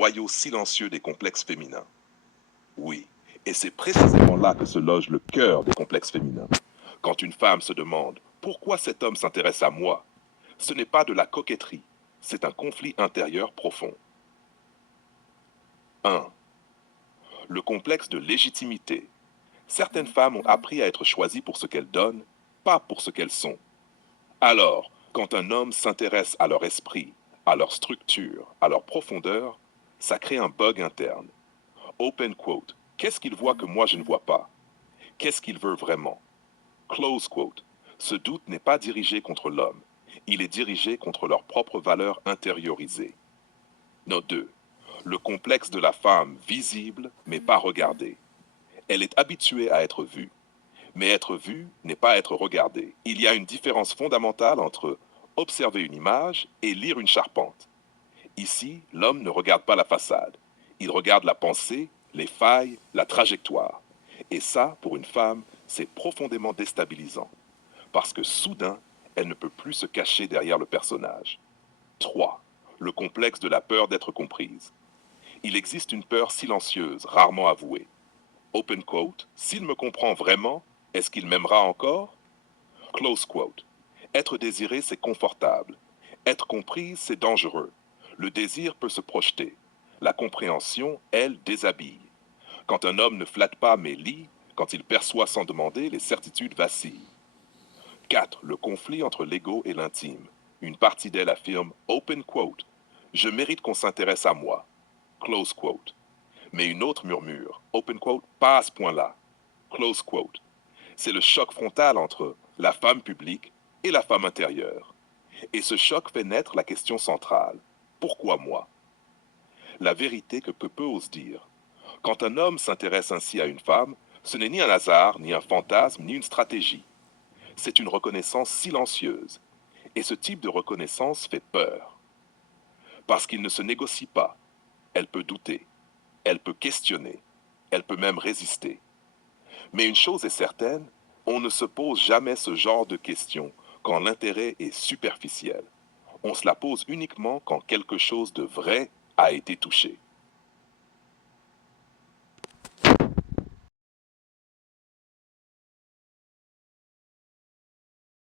noyau silencieux des complexes féminins. Oui, et c'est précisément là que se loge le cœur des complexes féminins. Quand une femme se demande pourquoi cet homme s'intéresse à moi, ce n'est pas de la coquetterie, c'est un conflit intérieur profond. 1. Le complexe de légitimité. Certaines femmes ont appris à être choisies pour ce qu'elles donnent, pas pour ce qu'elles sont. Alors, quand un homme s'intéresse à leur esprit, à leur structure, à leur profondeur, ça crée un bug interne. Open quote. Qu'est-ce qu'il voit que moi je ne vois pas? Qu'est-ce qu'il veut vraiment? Close quote. Ce doute n'est pas dirigé contre l'homme. Il est dirigé contre leurs propres valeurs intériorisées. Note 2. Le complexe de la femme visible mais pas regardée. Elle est habituée à être vue. Mais être vue n'est pas être regardée. Il y a une différence fondamentale entre observer une image et lire une charpente. Ici, l'homme ne regarde pas la façade. Il regarde la pensée, les failles, la trajectoire. Et ça, pour une femme, c'est profondément déstabilisant. Parce que soudain, elle ne peut plus se cacher derrière le personnage. 3. Le complexe de la peur d'être comprise. Il existe une peur silencieuse, rarement avouée. Open quote, s'il me comprend vraiment, est-ce qu'il m'aimera encore? Close quote. Être désiré, c'est confortable. Être comprise, c'est dangereux. Le désir peut se projeter. La compréhension, elle, déshabille. Quand un homme ne flatte pas mais lit, quand il perçoit sans demander, les certitudes vacillent. 4. Le conflit entre l'ego et l'intime. Une partie d'elle affirme, open quote, je mérite qu'on s'intéresse à moi. Close quote. Mais une autre murmure, open quote, pas à ce point-là. Close quote. C'est le choc frontal entre la femme publique et la femme intérieure. Et ce choc fait naître la question centrale. Pourquoi moi? La vérité que peu osent dire. Quand un homme s'intéresse ainsi à une femme, ce n'est ni un hasard, ni un fantasme, ni une stratégie. C'est une reconnaissance silencieuse. Et ce type de reconnaissance fait peur. Parce qu'il ne se négocie pas. Elle peut douter. Elle peut questionner. Elle peut même résister. Mais une chose est certaine, on ne se pose jamais ce genre de questions quand l'intérêt est superficiel. On se la pose uniquement quand quelque chose de vrai a été touché.